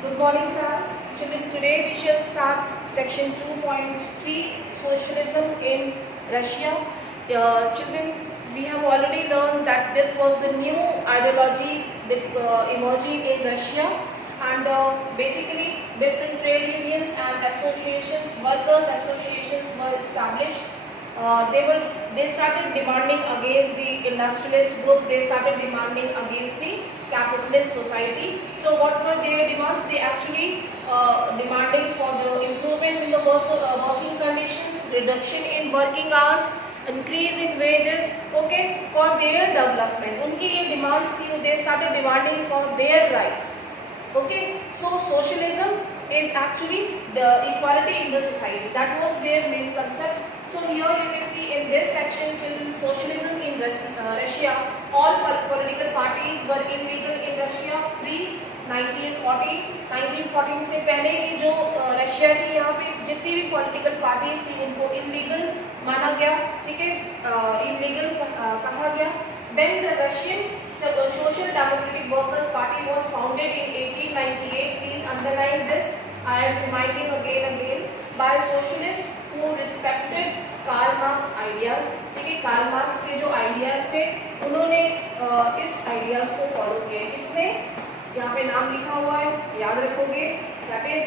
Good morning, class. Children, today we shall start section 2.3, Socialism in Russia. Children, we have already learned that this was the new ideology that emerging in Russia, and basically different trade unions and associations, workers associations were established. They started demanding against the industrialist group. They started demanding against the capitalist society. So what were their demands? They actually demanding for the improvement in the working conditions, reduction in working hours, increase in wages, okay, for their development. उनकी ये demands थी. They started demanding for their rights. Okay, so socialism is actually the equality in the society. That was their main concept. So here you can see in this section, children, socialism in Russia. All political parties were illegal in Russia pre 1914. 1914 से पहले की जो Russia की यहाँ पे जितनी भी political parties थी उनको इलीगल माना गया, ठीक है, इलीगल कहा गया. Then the Russian Social Democratic Workers Party was founded in 1898. Please underline this. I am reminding again by socialists who respected Karl Marx ideas. ठीक है, कार्ल मार्क्स के जो आइडियाज थे उन्होंने इस आइडियाज को फॉलो किया. किसने? यहाँ पे नाम लिखा हुआ है, याद रखोगे. That is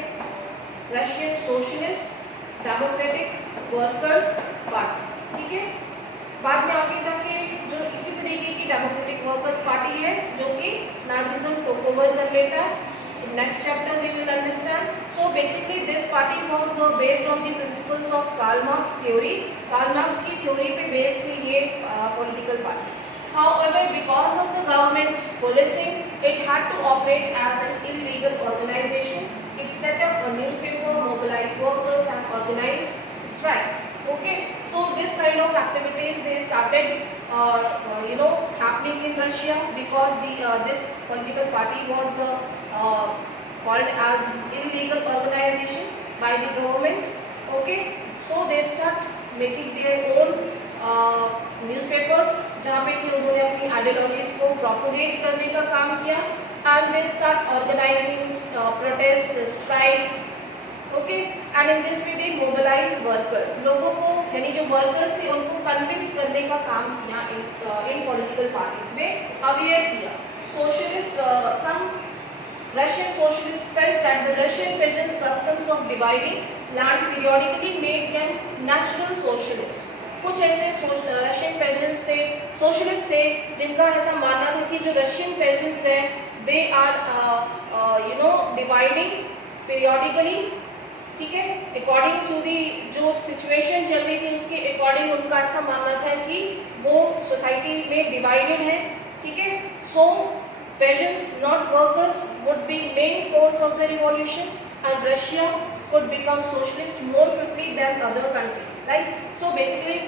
Russian socialist democratic workers party. ठीक है, बाद में आगे जाके जो इसी तरीके की डेमोक्रेटिक वर्कर्स पार्टी है जो कि नाजिज्म टेक ओवर कर लेता है. Next chapter we will understand. So basically this party was based on the principles of Karl Marx theory. Karl Marx की थ्योरी पे बेस्ड थी ये political party. However, because of the government policing, it had to operate as an illegal organization. It set up a newspaper, mobilized workers and organized strikes. Okay, so this kind of activities they started happening in Russia because this political party was called as illegal organization by the government. Okay, so they start making their own newspapers जहाँ पे कि उन्होंने अपनी ideologies को propagate करने का काम किया. And they start organising protest strikes. Okay, and in this way they mobilise workers. लोगों को यानी जो वर्कर्स थे उनको कन्विंस करने का काम किया इन पॉलिटिकल पार्टीज में अवेयर किया. Socialist some Russian socialists felt that the Russian peasants' customs of dividing land periodically made them natural socialists. कुछ ऐसे रशियन पेजेंट्स थे, सोशलिस्ट थे, जिनका ऐसा मानना था कि जो रशियन पेजेंट्स हैं दे आर डिवाइडिंग पीरियोडिकली. ठीक है, अकॉर्डिंग टू दी जो सिचुएशन चल रही थी उसके अकॉर्डिंग उनका ऐसा मानना था कि वो सोसाइटी में डिवाइडेड है. ठीक है, सो peasants, not workers, would be main force of the revolution and Russia could become socialist more quickly than other countries. Right? So basically,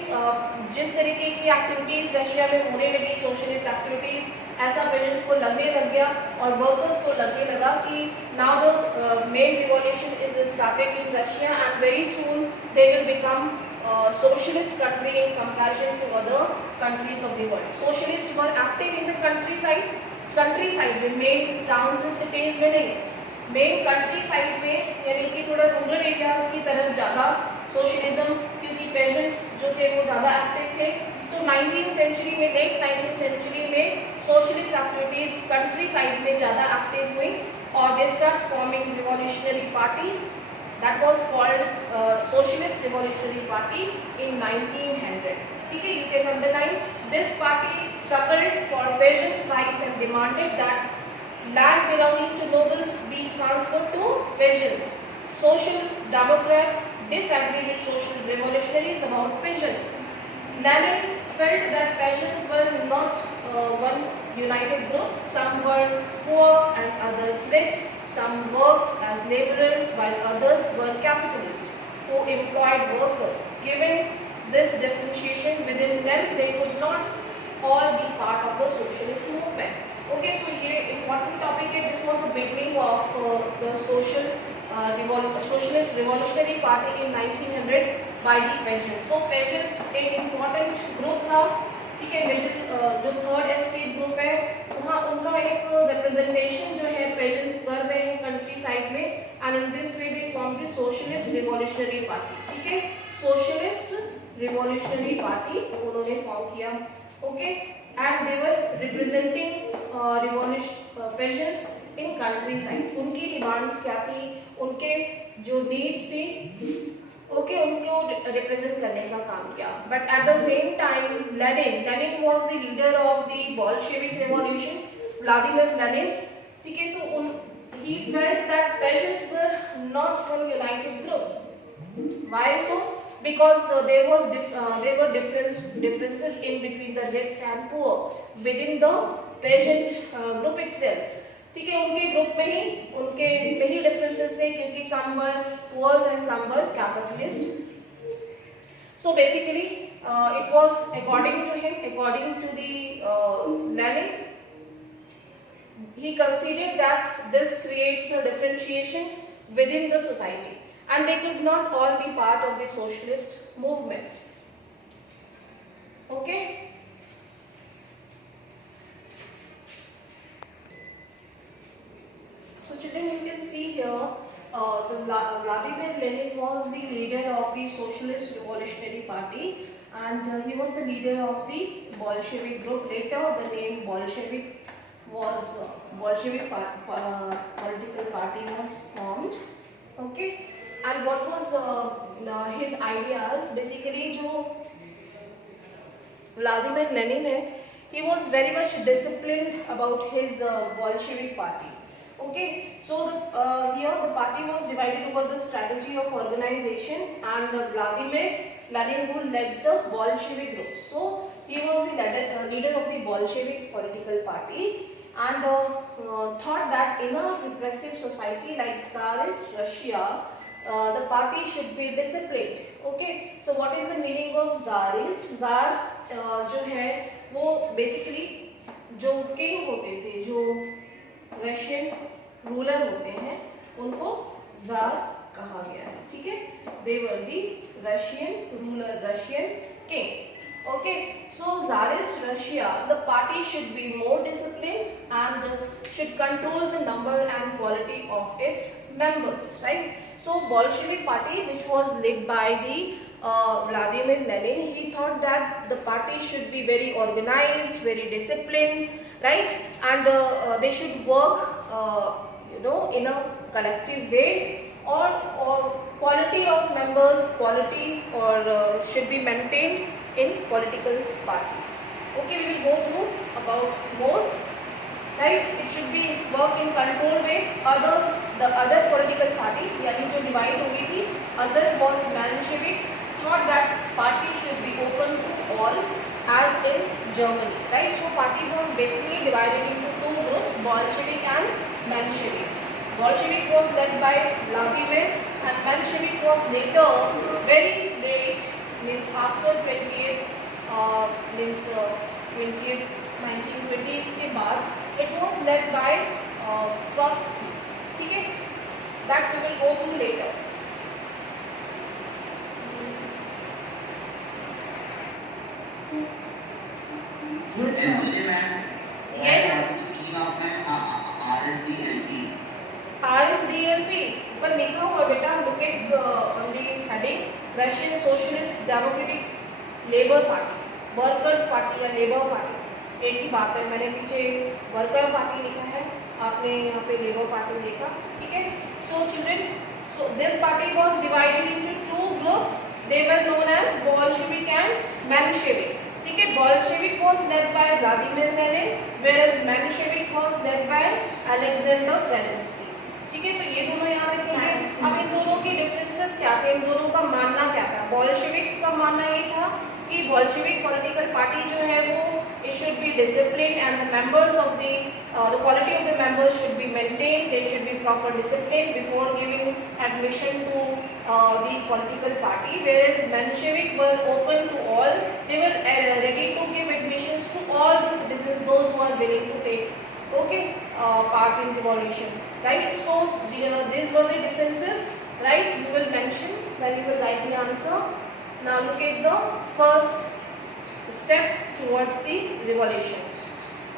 जिस तरीके की एक्टिविटीज रशिया में होने लगी, सोशलिस्ट एक्टिविटीज, ऐसा पेजेंट्स को लगने लग गया और वर्कर्स को लगने लगा कि now the main revolution is started in Russia and very soon they will become socialist country in comparison to other countries of the world. Socialists were active in the countryside में, main towns and cities में नहीं, main country side में यानी कि थोड़ा rural areas की तरफ ज़्यादा सोशलिज्म, क्योंकि पेजेंट्स जो थे वो ज़्यादा एक्टिव थे. तो 19th सेंचुरी में, लेट 19th सेंचुरी में सोशलिस्ट एक्टिविटीज कंट्री साइड में ज़्यादा एक्टिव हुई और they start forming revolutionary party. That was called socialist revolutionary party इन 1900. ठीक है, you can underline. This party struggled for peasants' rights and demanded that land belonging to nobles be transferred to peasants. Social democrats disagreed with social revolutionaries about peasants. Lenin felt that peasants were not one united group. Some were poor and others rich. Some worked as laborers while others were capitalists who employed workers. Given this differentiation within them, they could not all be part of the socialist movement. Okay, so ये important topic है. This was the beginning of the socialist revolutionary party in 1900 by the peasants. So peasants एक important group था. ठीक है, जो third estate group है वहाँ उनका एक रिप्रेजेंटेशन जो है पेजेंट्स कर रहे हैं country side and in this way they formed the Socialist Revolutionary Party. ठीक है, Socialist Revolutionary Party उन्होंने फॉर्म किया. Okay, and they were representing peasants in countryside. उनकी डिमांड्स क्या थी, उनके जो नीड्स थी, ओके, उनको रिप्रेजेंट करने का काम किया. But at the same time Lenin was the leader of the Bolshevik revolution, Vladimir Lenin. ठीक है, तो he felt that peasants were not one united group. Why so? Because there were differences in between the rich and poor within the peasant group itself. ठीक है, उनके group में ही differences थे, क्योंकि some were poor and some were capitalist. So basically it was according to the Lenin, he considered that this creates a differentiation within the society and they could not all be part of the socialist movement. Okay. So children, you can see here Vladimir Lenin was the leader of the Socialist Revolutionary Party and he was the leader of the Bolshevik group. Later the name Bolshevik political party was formed. Okay, and what was his ideas? Basically जो Vladimir Lenin है, he was very much disciplined about his Bolshevik party. Okay, so here the party was divided over the strategy of organization and Vladimir Lenin who led the Bolshevik group. So he was the leader of the Bolshevik political party and thought that in a repressive society like Tsarist Russia, the party should be disciplined. Okay, so what is the meaning of Tsarist? Tsar जो है वो basically जो king होते थे, जो Russian ruler होते हैं, उनको जार कहा गया है. ठीक है, they were the Russian ruler, Russian king. Okay, so Tsarist Russia, the party should be more disciplined and should control the number and quality of its members, right? So Bolshevik party, which was led by the Vladimir Lenin, he thought that the party should be very organized, very disciplined, right? And they should work in a collective way, or quality of members, should be maintained in political party. Okay, we will go through about more, right? It should be work in control way. The other political party, यानी जो divide हुई थी, other was Menshevik, thought that party should be open to all as in Germany, right? So party was basically divided into two groups, Bolshevik and Menshevik. Bolshevik was led by Vladimir and Menshevik was later, very late, means after 20th 1920s के बाद, it was led by Trotsky. ठीक है, that we will go through later. Yes. RSDLP पर लिखा हुआ बेटा, look at on the heading, Russian Socialist Democratic Labour Party, workers party या labour party एक ही बात है. मैंने पीछे वर्कर पार्टी लिखा है, आपने यहाँ पे लेबर पार्टी लिखा. ठीक है, so children, so this party was divided into two groups. They were known as Bolshevik and Menshevik. ठीक है, Bolshevik was led by Vladimir Lenin, whereas Menshevik was led by Alexander Kerensky. ठीक है, तो ये दोनों यहाँ रखेंगे. अब इन दोनों के डिफरेंसेस क्या थे, इन दोनों का मानना क्या था. बोल्शेविक का मानना ये था कि बोल्शेविक पॉलिटिकल पार्टी जो है वो it should be disciplined and the members of the quality of the members should be maintained. They should be proper disciplined before giving admission to the political party. Whereas Menshevik were open to all. They were ready to give admissions to all the citizens, those who are willing to take part in revolution, right? So these were the differences, right? You will mention when you will write the answer. Now look at the first step towards the revolution.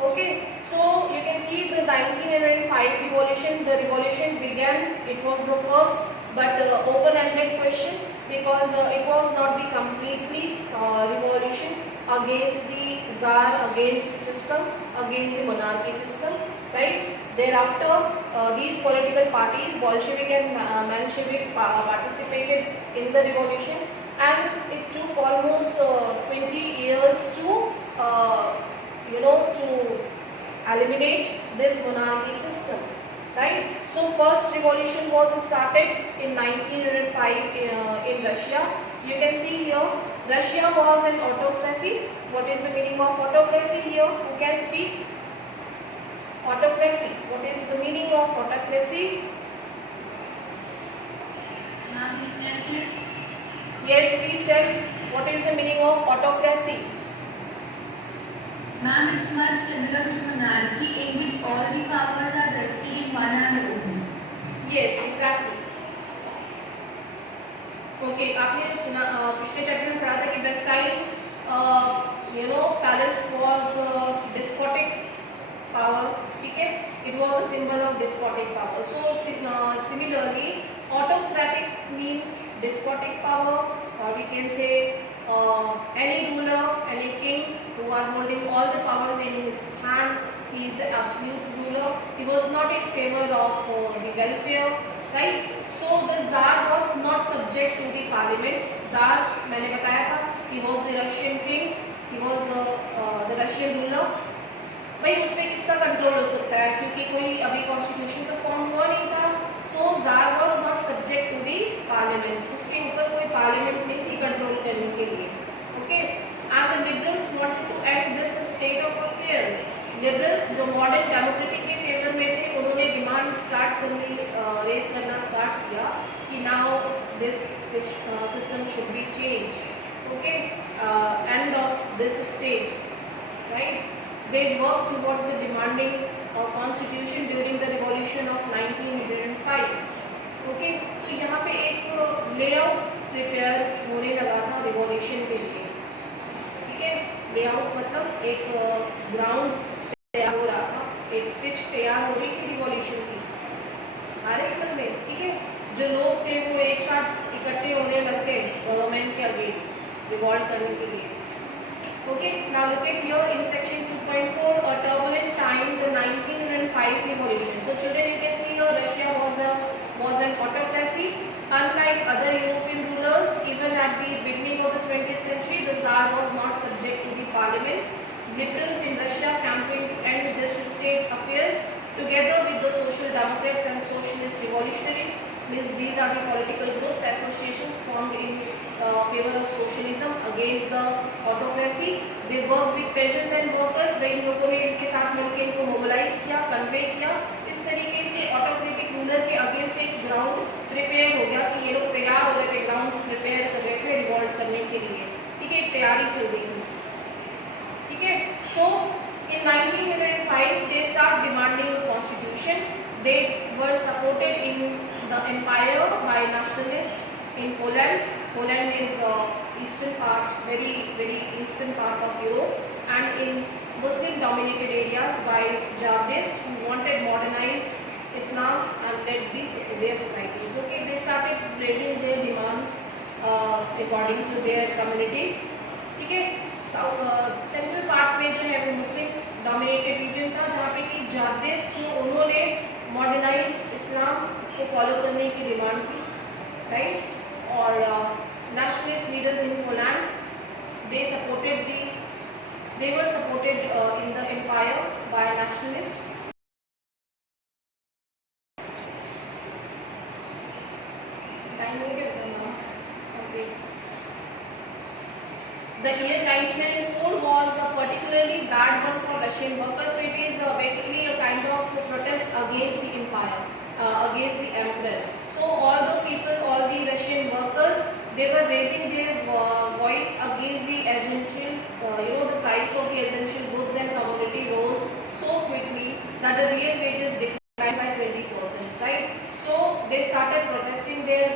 Okay, so you can see the 1905 revolution, the revolution began. It was the first but open-ended question, because it was not the completely revolution against the Tsar, against the system, against the monarchy system, right? Thereafter, these political parties, Bolshevik and Menshevik, participated in the revolution, and it took almost 20 years to to eliminate this monarchy system, right? So first revolution was started in 1905 in Russia. You can see here, Russia was an autocracy. What is the meaning of autocracy here? Who can speak? Autocracy. What is the meaning of autocracy? Yes, please tell. What is the meaning of autocracy? Ma'am, it's much similar to monarchy in which all the powers are vested in one hand only. Yes, exactly. Okay, आपने सुना पिछले chapter में पढ़ा था कि versatile palace was despotic power, ठीक है? It was a symbol of despotic power. So similarly, autocratic means despotic power, or we can say any ruler, any king who are holding all the powers in his hand. He is an absolute ruler. He was not in favor of the welfare, right? So the Tsar was not subject to the parliament. Tsar, मैंने बताया था, he was the Russian king, he was the Russian ruler. भाई उसमें किसका control हो सकता है, क्योंकि कोई अभी कॉन्स्टिट्यूशन तो फॉर्म हुआ नहीं था. So tsar was not subject to the parliament. उसके ऊपर कोई पार्लियामेंट नहीं थी कंट्रोल करने के लिए. Okay, and the liberals wanted to end this state of affairs. Liberals जो मॉडर्न डेमोक्रेसी के फेवर में थे, उन्होंने डिमांड स्टार्ट करनी रेज करना स्टार्ट किया कि now this system should be change. Okay, end of this stage, right? They worked towards the demanding constitution during the revolution of 1905. Okay, तो यहाँ पे एक लेआउट प्रिपेयर होने लगा था रिवॉल्यूशन के लिए. ठीक है, लेआउट मतलब एक ग्राउंड तैयार हो रहा था, एक पिच तैयार हो रही थी रिवॉल्यूशन की आरएसएल में. ठीक है, जो लोग थे वो एक साथ इकट्ठे होने लग गए गवर्नमेंट के अगेंस्ट रिवॉल्ट करने के लिए. Okay, now look at here in section 2.4, a turbulent time, the 1905 revolution. So children, you can see here Russia was an autocracy. Unlike other European rulers, even at the beginning of the 20th century, the Tsar was not subject to the parliament. Liberals in Russia campaigned to end this state affairs together with the social democrats and socialist revolutionaries. These are the political groups, associations formed in favor of socialism against the autocracy. They work with peasants and workers. वे इन लोगों ने इनके साथ मिलकर इनको mobilise किया, convey किया. इस तरीके से ऑटोक्रेटिक रूलर के अगेंस्ट एक ग्राउंड प्रिपेयर हो गया कि ये लोग तैयार हो रहे थे, ग्राउंड प्रिपेयर कर रहे थे रिवॉल्ट करने के लिए. ठीक है, तैयारी चल रही थी. ठीक है, सो in 1905 they start demanding a constitution. They were supported in the empire by nationalists in Poland. Poland is eastern part, very eastern part of Europe, and in Muslim dominated areas by Jihadists who wanted modernized Islam and led their societies. Okay, they started raising their demands according to their community. ठीक है, central part में जो है वो Muslim dominated reason था, जहाँ पे कि जिहादिस्ट जो उन्होंने मॉडर्नाइज्ड इस्लाम को फॉलो करने की डिमांड की, राइट? और nationalist leaders in Poland, they were supported in the empire by nationalists. Okay. The year 1994 was a particularly bad one for Russian workers. So it is basically a kind of protest against the empire, against the emperor. So all the people, all the Russian workers, they were raising their voice against the essential, the price of the essential goods and commodity rose so quickly that the real wages declined by 20%, right? So they started protesting their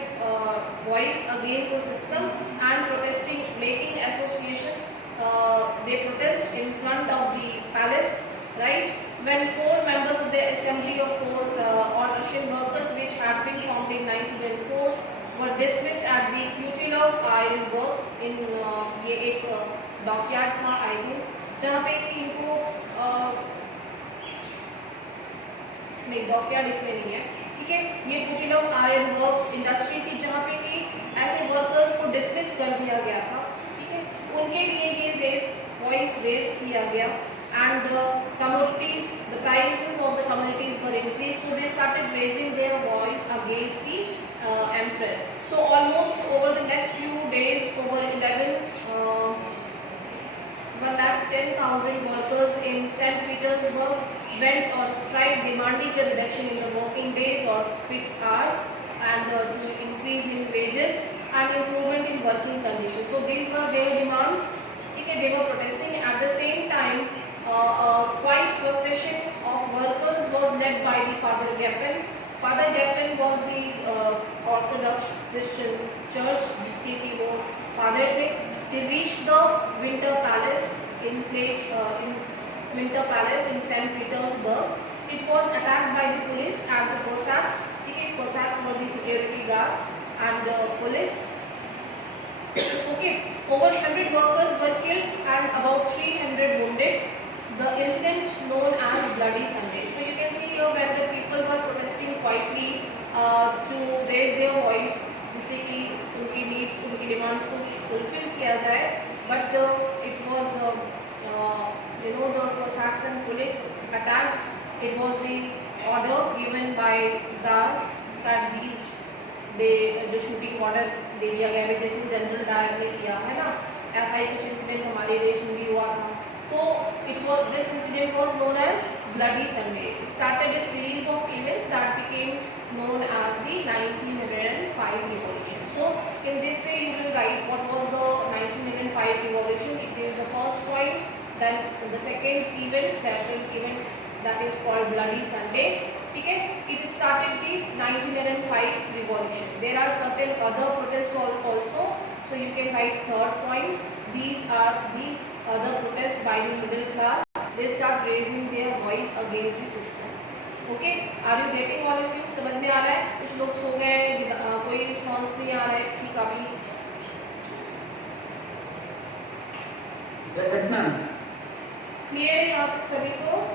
voice against the system and protesting, making associations. They protest in front of the palace, right? When 4 members of the assembly of four all Russian workers which had been formed in 1904 were dismissed at the Putilov Iron Works in ये एक dockyard था I think, जहाँ पे कि इनको नहीं dockyard इसमें नहीं है, ठीक है, ये पुटिलोव आयरन वर्क्स इंडस्ट्री थी जहाँ पे कि ऐसे वर्कर्स को डिसमिस कर दिया गया था, ठीक है, उनके लिए ये वॉइस रेज किया गया and the commodities, the prices of the commodities were increased, so they started raising their voice against the emperor. So almost over the next few days, over 110,000 workers in St. Petersburg went on strike demanding a reduction in the working days or fixed hours and to increase in wages and improvement in working conditions. So these were their demands. Okay, they were protesting. At the same time, quite procession of workers was led by the Father Geffen. Father Geffen was the Orthodox Christian church, जिसके कि वो father थे. They reached the Winter Palace in Winter Palace in St. Petersburg. It was attacked by the police and the Cossacks. Okay, Cossacks were the security guards and police. Okay, over 100 workers were killed and about 300 wounded. The incident known as Bloody Sunday. So you can see here when the people were protesting quietly to raise their voice, जिससे कि उनकी needs, उनकी demands को fulfill किया जाए. But it was the Cossacks and police attacked. It was the order given by Tsar that जो shooting order दे दिया गया है जैसे जनरल डायर ने किया है ना, ऐसा ही कुछ इंसिडेंट हमारे देश में भी हुआ था. तो this incident was known as Bloody Sunday. It started a series of events that became known as the 1905 revolution. So in this way you will write what was the 1905 revolution. It is the first point. Then the second event that is called Bloody Sunday. Okay, it started the 1905 revolution. There are certain other protests also. So you can write third point. These are the other protests by the middle class. They start raising their voice against the system. Okay, are you getting all of you? समझ में आ रहा है? कुछ लोग सो गए, कोई response नहीं आ रहा है किसी का भी. क्लियर है यहाँ तक सभी को?